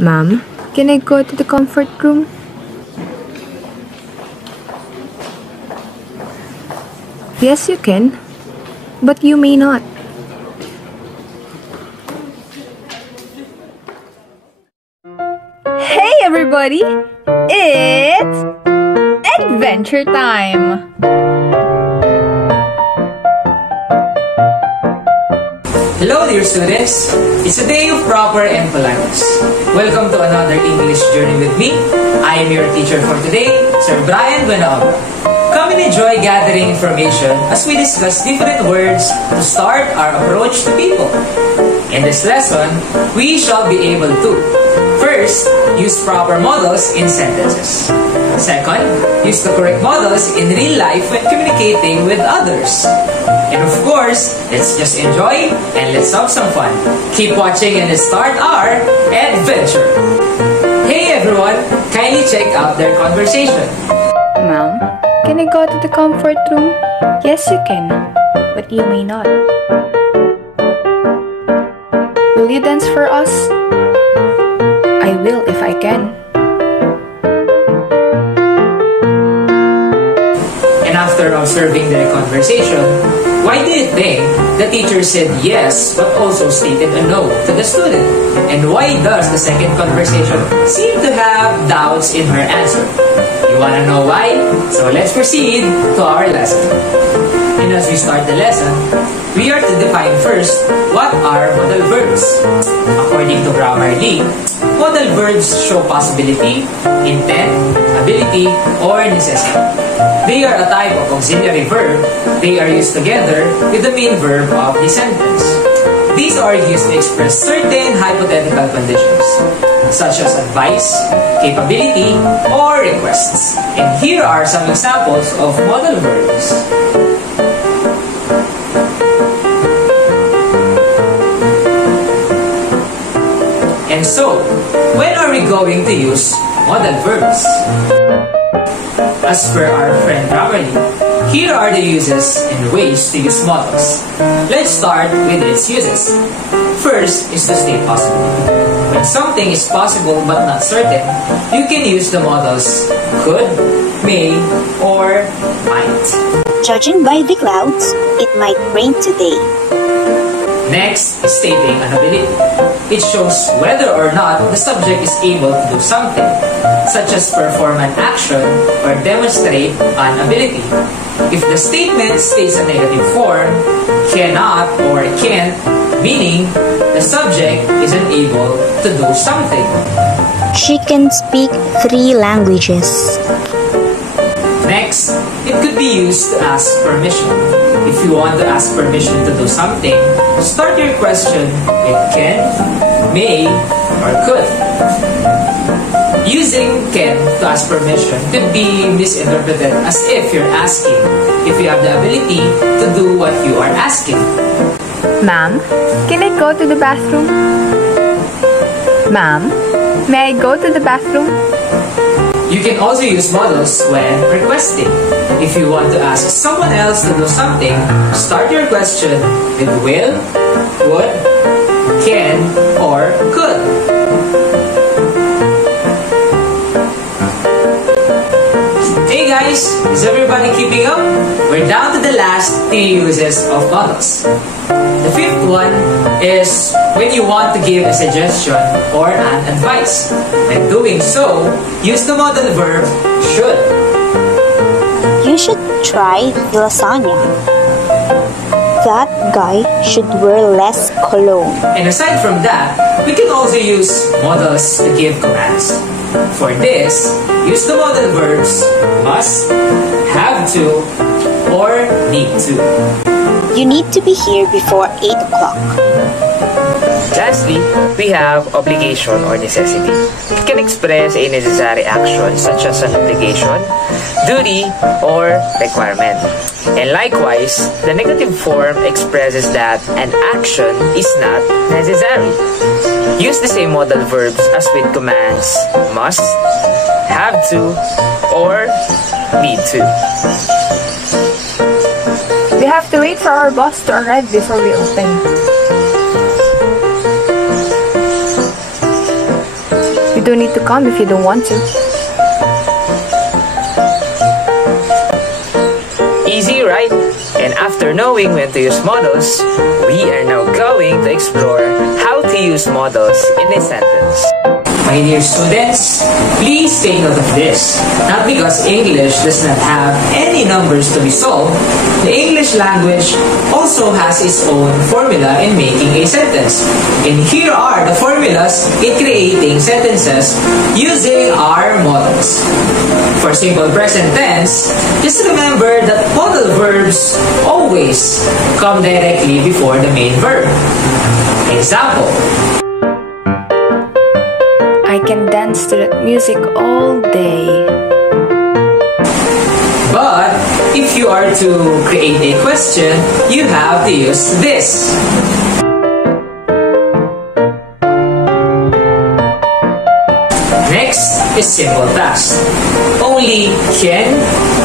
Ma'am, can I go to the comfort room? Yes, you can, but you may not. Hey everybody! It's adventure time! Hello dear students! It's a day of proper and politeness. Welcome to another English journey with me. I am your teacher for today, Sir Brian Buenaobra. Come and enjoy gathering information as we discuss different words to start our approach to people. In this lesson, we shall be able to first, use proper modals in sentences. Second, use the correct modals in real life when communicating with others. And of course, let's just enjoy and let's have some fun. Keep watching and let's start our adventure. Hey everyone, kindly check out their conversation. Ma'am, can I go to the comfort room? Yes, you can, but you may not. Will you dance for us? I will if I can. And after observing their conversation, why do you think the teacher said yes but also stated a no to the student? And why does the second conversation seem to have doubts in her answer? You wanna know why? So let's proceed to our lesson. And as we start the lesson, we are to define first what are modal verbs. According to Grammarly, modal verbs show possibility, intent, ability, or necessity. They are a type of auxiliary verb. They are used together with the main verb of the sentence. These are used to express certain hypothetical conditions, such as advice, capability, or requests. And here are some examples of modal verbs. And so, when are we going to use modal verbs? As per our friend Grammarly, here are the uses and ways to use modals. Let's start with its uses. First is to state possibility. When something is possible but not certain, you can use the modals could, may, or might. Judging by the clouds, it might rain today. Next is stating an ability. It shows whether or not the subject is able to do something, such as perform an action or demonstrate an ability. If the statement states a negative form, cannot or can't, meaning the subject isn't able to do something. She can speak 3 languages. Next, it could be used to ask permission. If you want to ask permission to do something, start your question with can, may, or could. Using can to ask permission could be misinterpreted as if you're asking if you have the ability to do what you are asking. Ma'am, can I go to the bathroom? Ma'am, may I go to the bathroom? You can also use modals when requesting. If you want to ask someone else to do something, start your question with will, would, can, or could. Hey guys, is everybody keeping up? We're down to the last 3 uses of modals. The 5th one is when you want to give a suggestion or an advice. When doing so, use the modal verb should. You should try the lasagna. That guy should wear less cologne. And aside from that, we can also use modals to give commands. For this, use the modal verbs must, have to, or need to. You need to be here before 8 o'clock. Lastly, we have obligation or necessity. It can express a necessary action such as an obligation, duty, or requirement. And likewise, the negative form expresses that an action is not necessary. Use the same modal verbs as with commands must, have to, or need to. We have to wait for our boss to arrive before we open. don't need to come if you don't want to. Easy, right? And after knowing when to use modals, we are now going to explore how to use modals in a sentence. My dear students, please take note of this. Not because English does not have any numbers to be solved, the English language also has its own formula in making a sentence. And here are the formulas in creating sentences using our modals. For simple present tense, just remember that modal verbs always come directly before the main verb. Example: I can dance to that music all day. But if you are to create a question, you have to use this. Next is simple past. Only can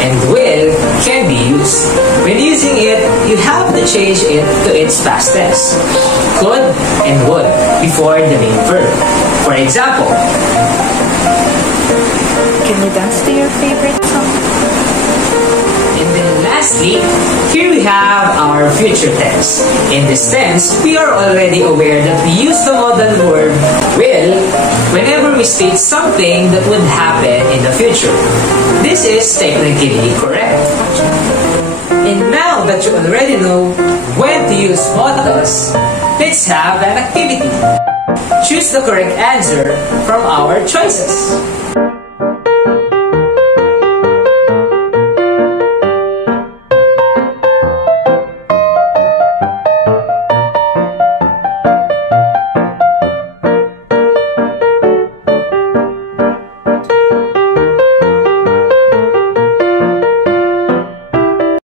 and will can be used. When using it, you have to change it to its past tense. Could and would before the main verb. For example, Can you dance to your favorite song? and then lastly, here we have our future tense. In this tense, we are already aware that we use the modal verb will whenever we state something that would happen in the future. This is technically correct. And now that you already know when to use modals, let's have an activity. Choose the correct answer from our choices.